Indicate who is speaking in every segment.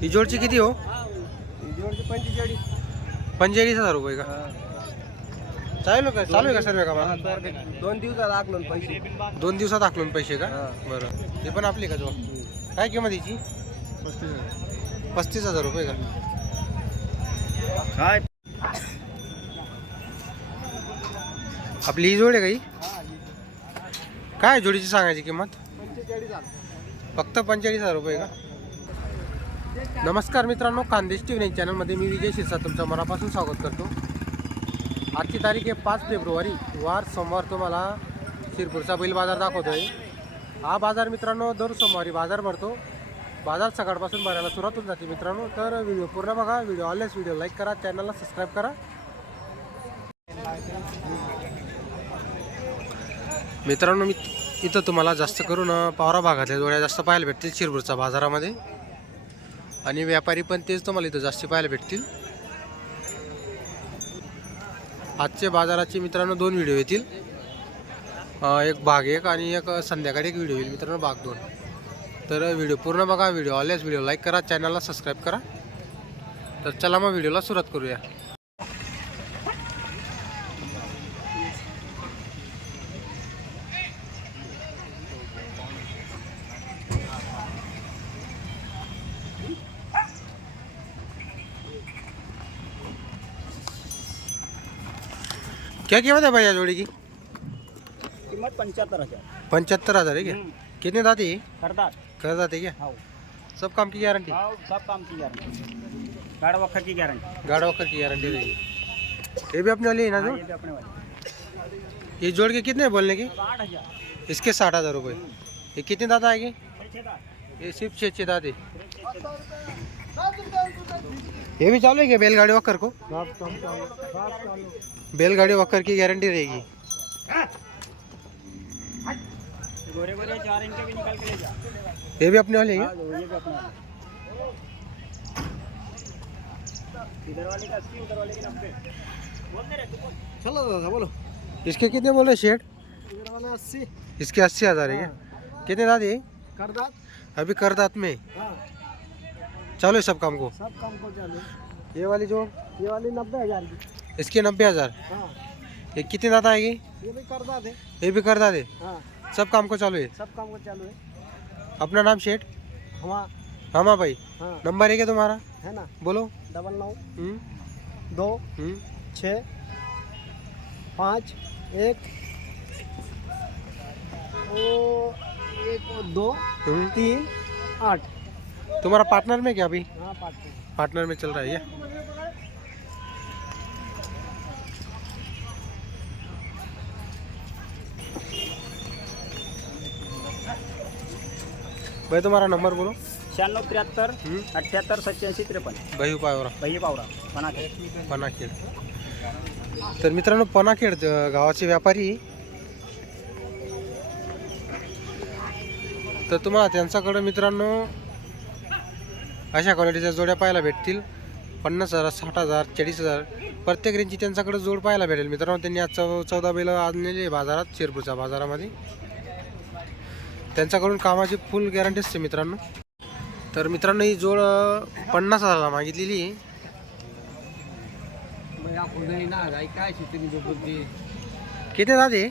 Speaker 1: ही जोडची किती हो?
Speaker 2: पंचेचाळीस.
Speaker 1: हजार रुपये का? चालेल का चालू आहे का सर्व कामा
Speaker 2: दोन दिवसात आकलून पैसे.
Speaker 1: दोन दिवसात आखलून पैसे का?
Speaker 2: हा.
Speaker 1: बरं. ते पण आपली का जो? काय किंमत याची पस्तीस हजार. रुपये का?
Speaker 2: काय?
Speaker 1: आपली ही जोड आहे का ही? काय जोडीची सांगायची किंमत? फक्त पंचेचाळीस हजार रुपये का? नमस्कार मित्रांनो खानदेश टी व्ही चॅनलमध्ये मी विजय शिरसा तुमचं मनापासून स्वागत करतो. आजची तारीख आहे पाच फेब्रुवारी. वार सोमवार तुम्हाला शिरपूरचा बैल बाजार दाखवतोय. हा बाजार मित्रांनो दर सोमवारी बाजार भरतो. बाजार सकाळपासून भरायला सुरुवात होऊन जाते मित्रांनो. तर व्हिडिओ पूर्ण बघा. व्हिडिओ आल्यास व्हिडिओ लाईक करा चॅनलला सबस्क्राईब करा. मित्रांनो मी इथं तुम्हाला जास्त करून पावरा भागातल्या जोड्या जास्त पाहायला भेटतील शिरपूरच्या बाजारामध्ये. आणि व्यापारी पण तेच तुम्हाला इथं जास्त पाहायला भेटतील. आजच्या बाजाराचे मित्रांनो दोन व्हिडिओ येतील. एक भाग एक आणि एक संध्याकाळी एक व्हिडिओ येईल मित्रांनो भाग दोन. तर व्हिडिओ पूर्ण बघा व्हिडिओ आल्यास व्हिडिओ लाईक करा चॅनलला सबस्क्राईब करा. तर चला मग व्हिडिओला सुरुवात करूया. क्या कीमत है भैया जोड़ी की?
Speaker 2: किंमत पंच्याहत्तर हज़ार।
Speaker 1: पंचहत्तर हज़ार है क्या? कितने दाते ये?
Speaker 2: करतात
Speaker 1: कर दाते क्या?
Speaker 2: हो।
Speaker 1: सब काम की गारंटी
Speaker 2: भाव सब काम की गारंटी गाड़ा वक्खर की गारंटी
Speaker 1: गाड़ा वकर की गारंटी रहेगी ये भी अपने वाली है ना जो
Speaker 2: ये भी अपने वाले।
Speaker 1: ये जोड़ के कितने बोलने की?
Speaker 2: आठ हज़ार।
Speaker 1: इसके साठ हज़ार रुपये ये कितने दांत आएगी? ये सिर्फ़ छः छः दांत है। ये भी चालू है क्या बैलगाड़ी वक्कर को? बैलगाड़ी वक्कर की गारंटी रहेगी।
Speaker 2: गोरे गोरे चार इनके भी निकाल के ले जा
Speaker 1: ये भी अपने वाले हैं
Speaker 2: हाँ, ये भी अपने वाले इधर वाले का अस्सी उधर वाले का नब्बे बोल दे रहे तू बोल चलो दादा बोलो।
Speaker 1: क्या? इसके कितने बोल रहे शेड
Speaker 2: इधर वाला अस्सी
Speaker 1: इसके अस्सी हजार है क्या? कितने दांत है? ये?
Speaker 2: करदात।
Speaker 1: अभी कर दांत में।
Speaker 2: हाँ।
Speaker 1: चालू है सब काम को?
Speaker 2: सब काम को चालू
Speaker 1: ये वाली जोड़
Speaker 2: ये वाली नब्बे हज़ार की।
Speaker 1: इसके नब्बे हज़ार?
Speaker 2: हाँ।
Speaker 1: ये कितने दांत आएगी?
Speaker 2: ये भी करदात है
Speaker 1: ये भी कर दाते
Speaker 2: हाँ।
Speaker 1: सब काम को चालू है?
Speaker 2: सब काम को चालू है।
Speaker 1: अपना नाम शेठ?
Speaker 2: हमारा
Speaker 1: हाँ भाई।
Speaker 2: हाँ।
Speaker 1: नंबर है क्या तुम्हारा?
Speaker 2: है ना?
Speaker 1: बोलो।
Speaker 2: डबल नौ।
Speaker 1: हम्म,
Speaker 2: दो।
Speaker 1: हम्म।
Speaker 2: छ। पाँच। एक। ओ एक और दो।
Speaker 1: हम्म।
Speaker 2: तीन। आठ।
Speaker 1: तुम्हारा पार्टनर में क्या अभी?
Speaker 2: हाँ
Speaker 1: पार्टनर में चल रहा है ये? भाई तुम्हारा नंबर बोलो।
Speaker 2: शहाण्णव त्र्याहत्तर अठ्ठ्याहत्तर सत्याऐंशी त्रेपन्न।
Speaker 1: भाई पायवरा
Speaker 2: भैया पावरा म्हणा
Speaker 1: पनाखेड। तर मित्रांनो पनाखेड गावाचे व्यापारी. तर तुम्हाला त्यांच्याकडं मित्रांनो अशा क्वालिटीच्या जोड्या पाहायला भेटतील. पन्नास हजार साठ हजार चाळीस हजार. प्रत्येक रेंजची त्यांच्याकडे जोड पाहायला भेटेल. मित्रांनो त्यांनी आज चौ चौदा बैल आणलेली आहे बाजारात शिरपूरच्या बाजारामध्ये. त्यांच्याकडून कामाची फुल गॅरंटी असते मित्रांनो. तर मित्रांनो ही जोड पन्नास हजारला मागितलेली आहे. कितने दादे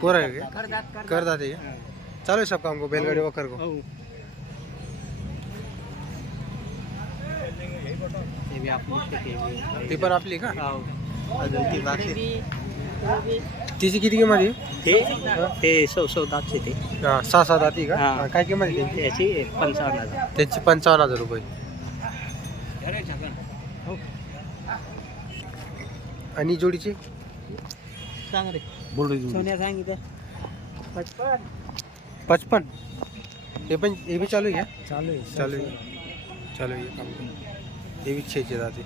Speaker 1: पोरं आहे का? कर दादे का? चालू आहे सब काम को बैलगाड़ी वकर को ती पण आपली का? तिची किती किंमत आहे?
Speaker 2: हे सौ सौ दातचे ते.
Speaker 1: हा, सहा सात आती का?
Speaker 2: हा.
Speaker 1: हा, काय किंमत आहे त्यांची?
Speaker 2: याची? पंचावन्न हजार.
Speaker 1: त्यांची पंचावन्न हजार रुपये. आणि जोडीची?
Speaker 2: सांग रे सोन्या सांगितलं पचपन.
Speaker 1: पचपन. हे पण हे बी चालू आहे का?
Speaker 2: चालू आहे.
Speaker 1: चालू आहे. चालू आहे काम हे बी छेचे जाते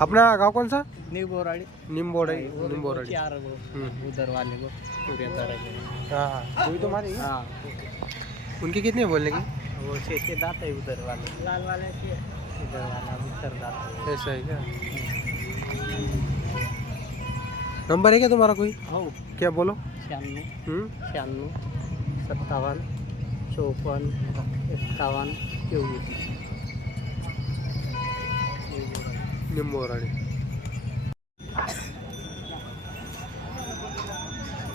Speaker 1: अपना गांव कौन सा?
Speaker 2: न्यू बोराड़ी।
Speaker 1: निम्बोड़ी निम्बोड़ी
Speaker 2: चार वो
Speaker 1: हम्म।
Speaker 2: उधर वाले को सूर्य तारा के।
Speaker 1: हाँ हाँ। वही तो हमारे
Speaker 2: हाँ।
Speaker 1: उनके कितने बोलने की?
Speaker 2: वो छे छे दांत है उधर वाले। लाल वाले के
Speaker 1: ऐसा है क्या नंबर है क्या तुम्हारा कोई?
Speaker 2: हो.
Speaker 1: क्या बोलो?
Speaker 2: छियानवे
Speaker 1: हम्म?
Speaker 2: शहाण्णव सत्तावन्न चोपन्न एक्कावन्न चोवीस.
Speaker 1: निंबोराडी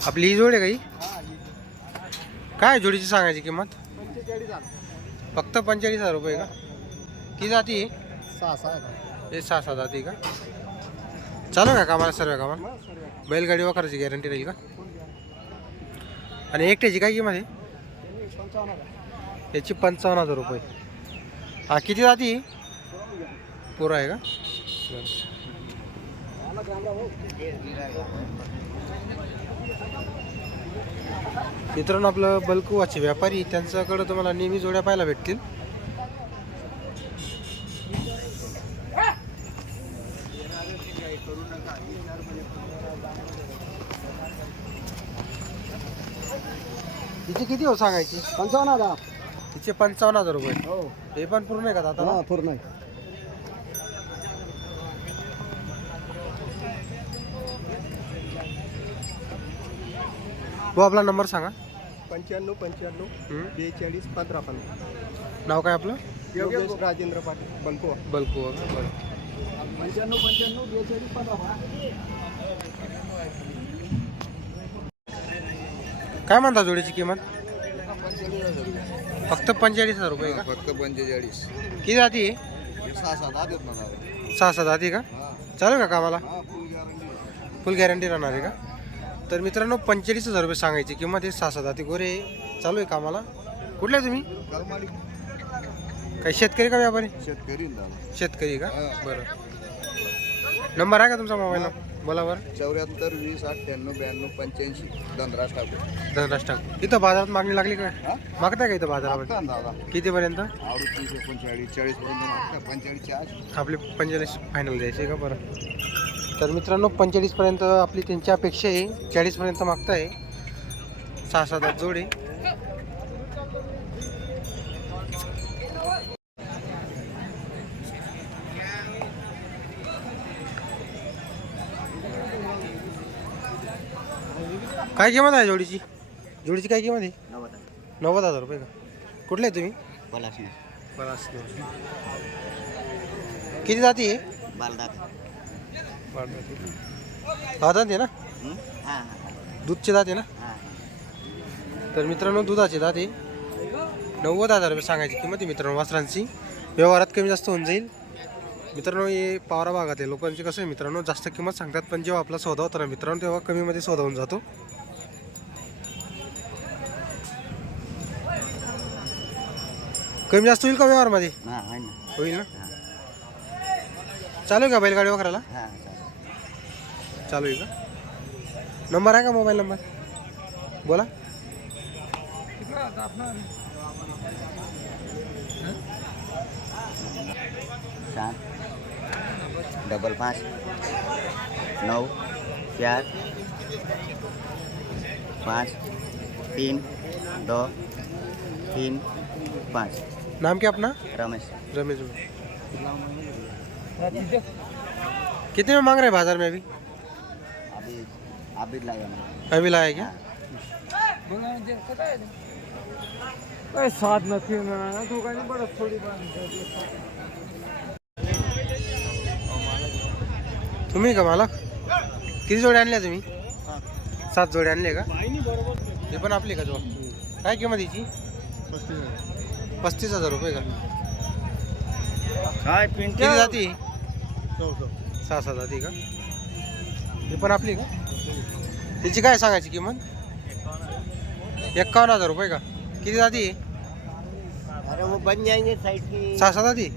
Speaker 1: आपली ही जोड आहे काही काय जोडीची सांगायची किंमत? फक्त पंचेचाळीस हजार रुपये का? किती जाती आहे?
Speaker 2: सहा सहा
Speaker 1: हे सहा सहा जाती का? चालू का कामाला सर्व कामाला? बैलगाडी वापरायची गॅरंटी राहील का? आणि एकट्याची काय किंमत आहे? याची पंचावन्न हजार रुपये. हा किती जाती? पुरा आहे का? मित्रांनो आपलं बल्कुवाचे व्यापारी त्यांच्याकडं तुम्हाला नेहमी जोड्या पाहायला भेटतील. तिचे किती हो सांगायची?
Speaker 2: पंचावन्न हजार.
Speaker 1: तिचे पंचावन्न हजार रुपये.
Speaker 2: हो.
Speaker 1: हे पण पूर्ण आहे का आता
Speaker 2: पूर्ण
Speaker 1: हो आपला नंबर सांगा.
Speaker 2: पंच्याण्णव पंच्याण्णव
Speaker 1: हं?
Speaker 2: बेचाळीस पंधरा पंधरा.
Speaker 1: नाव काय आपलं?
Speaker 2: योगेश राजेंद्र पाटील बनको
Speaker 1: बल्कू बरं.
Speaker 2: पंच्याण्णव पंच्याण्णव बेचाळीस पंधरा.
Speaker 1: काय म्हणता जोडीची किंमत? फक्त पंचेचाळीस हजार रुपये का?
Speaker 3: फक्त पंचेचाळीस.
Speaker 1: किती जाती आहे?
Speaker 3: सहा सात मला
Speaker 1: सहा सात जाती का? चालू का कामाला?
Speaker 3: फुल गॅरंटी
Speaker 1: राहणार आहे का? तर मित्रांनो पंचेचाळीस हजार रुपये सांगायची किंमत हे सहा सात जाती गोरे चालू आहे कामाला. कुठले आहे तुम्ही
Speaker 3: कलमाडी
Speaker 1: काही शेतकरी का व्यापारी?
Speaker 3: शेतकरी ना. दादा.
Speaker 1: शेतकरी का. बरं. नंबर आहे का तुमचा मोबाईल बोला बरं
Speaker 3: चौऱ्याहत्तर वीस अठ्ठ्याण्णव ब्याण्णव पंच्याऐंशी धनराज ठाकूर.
Speaker 1: धनराज टाक इथं बाजारात मागणी लागली का
Speaker 3: हा?
Speaker 1: मागताय का इथं बाजारामध्ये
Speaker 3: मागता ना दादा.
Speaker 1: कितीपर्यंत?
Speaker 3: अडतीस एकोणचाळीस चाळीस पर्यंत मागता. पंचेचाळीसच्या आज
Speaker 1: आपली पंचेचाळीस फायनल द्यायची का बरं? तर मित्रांनो पंचेचाळीसपर्यंत आपली त्यांची अपेक्षा आहे. चाळीसपर्यंत मागताय. सहा सात आठ जोडे. काय किंमत आहे जोडीची? जोडीची काय किंमत आहे? नव्वद हजार. रुपये का? कुठले आहे तुम्ही? किती जाती आहे? हा दाते ना? दूधचे दाते ना?
Speaker 2: हां
Speaker 1: तर मित्रांनो दुधाचे दाते नव्वद हजार रुपये सांगायची किंमत आहे मित्रांनो वासरांची व्यवहारात कमी जास्त होऊन जाईल. मित्रांनो हे पावरा भागात आहे लोकांचे कसं आहे मित्रांनो जास्त किंमत सांगतात पण जेव्हा आपला सौदा होता ना मित्रांनो तेव्हा कमीमध्ये सौदा होऊन जातो. कमी जास्त होईल का व्यवहारमध्ये?
Speaker 2: हां आहे ना.
Speaker 1: होईल ना? चालू आहे का बैलगाडी वगैरेला
Speaker 2: हां
Speaker 1: चालू आहे. का? नंबर आहे का मोबाईल नंबर? बोला.
Speaker 2: सात डबल पाच. नऊ. चार. पाच. तीन. दो. तीन. पाँच.
Speaker 1: नाम क्या अपना?
Speaker 2: रमेश।
Speaker 1: रमेश भाई कितने में मांग रहे हैं बाज़ार में अभी?
Speaker 2: अभी अभी लगाना
Speaker 1: अभी लाया क्या?
Speaker 2: तू काही पडत थोडी
Speaker 1: तुम्ही का मालक? किती जोडे आणल्या तुम्ही? सात। जोडे आणले का? हे पण आपली का जो? काय किंमत याची? पस्तीस हजार रुपये का?
Speaker 2: काय पिंट
Speaker 1: किती जाती? सहा सहा जाती का? ही पण आपली का? त्याची काय सांगायची किंमत? एक्कावन्न हजार रुपये का? किती जाती?
Speaker 2: अरे वो बन जाएंगे साइड की.
Speaker 1: सहा सहा जाती?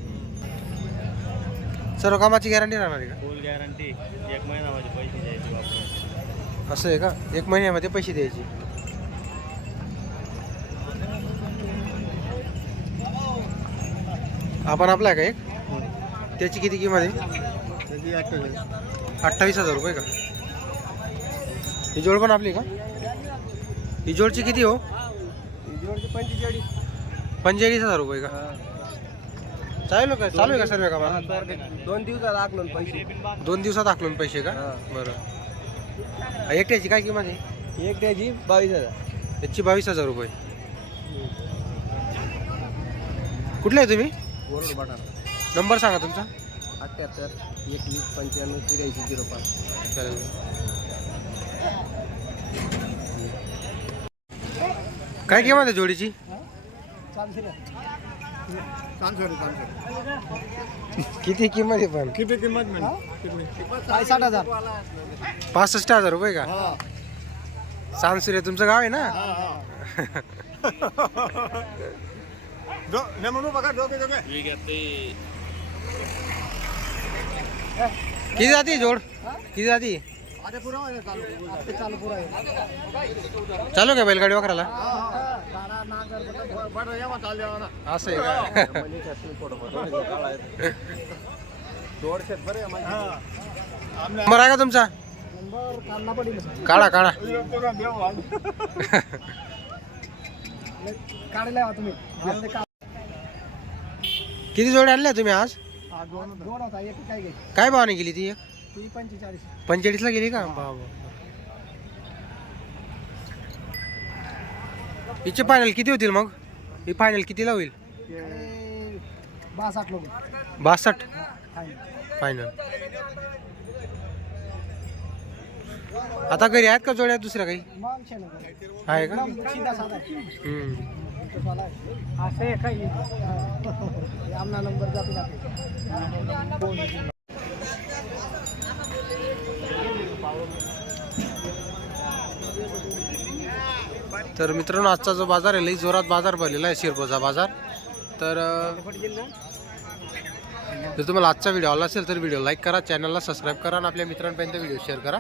Speaker 1: सर्व कामाची गॅरंटी राहणार आहे
Speaker 2: फुल गॅरंटी एक महिना माझे पैसे द्यायचे
Speaker 1: का असं आहे का? एक महिन्यामध्ये पैसे द्यायचे. आपण आपला आहे का एक? त्याची किती किंमत आहे?
Speaker 2: अठ्ठावीस.
Speaker 1: हजार रुपये का? ही जोड पण आपली का? ही जोडची किती हो?
Speaker 2: पंचेचाळीस.
Speaker 1: पंचेचाळीस हजार रुपये का? चालू का? चालू आहे का सर्व का
Speaker 2: दोन दिवसात आकलून पैसे.
Speaker 1: दोन दिवसात आकलून पैसे का. बरं. एकट्याची काय किंमत आहे?
Speaker 2: एक त्याची बावीस हजार.
Speaker 1: याची बावीस हजार रुपये. कुठले आहे तुम्ही?
Speaker 2: वरून बटाटा.
Speaker 1: नंबर सांगा तुमचा.
Speaker 2: अठ्ठ्याहत्तर एकवीस पंच्याण्णव त्र्याऐंशी झिरो पाच.
Speaker 1: चालेल. काय किंमत आहे जोडीची? किती किंमत आहे पण?
Speaker 2: किती किंमत साठ हजार.
Speaker 1: पासष्ट हजार रुपये का? सांसुरे तुमचं गाव आहे ना? किती जाती जोड किती जाती
Speaker 2: चालू पुरा आहे
Speaker 1: चालू का बैलगाडी वखराला असं आहे का नंबर आहे का तुमचा काढा काढा
Speaker 2: तुम्ही.
Speaker 1: किती जोड्या आणल्या तुम्ही आज?
Speaker 2: दोन होता. एक काय घे
Speaker 1: काय भावाने गेली ती एक?
Speaker 2: ती पंचेचाळीस.
Speaker 1: पंचेचाळीसला गेली का? बाबा हिचे फायनल किती होतील मग? ही फायनल कितीला होईल?
Speaker 2: बासष्ट? लोक
Speaker 1: बासष्ट फायनल आता घरी आहेत का जोड्या दुसऱ्या काही? आहे का? तर मित्रांनो आजचा जो बाजार आहे लई जोरात बाजार भरलेला आहे शिरपोचा बाजार. तर जर तुम्हाला आजचा व्हिडिओ आवडला असेल तर व्हिडिओ लाईक करा चॅनलला सबस्क्राईब करा आणि आपल्या मित्रांपर्यंत व्हिडिओ शेअर करा.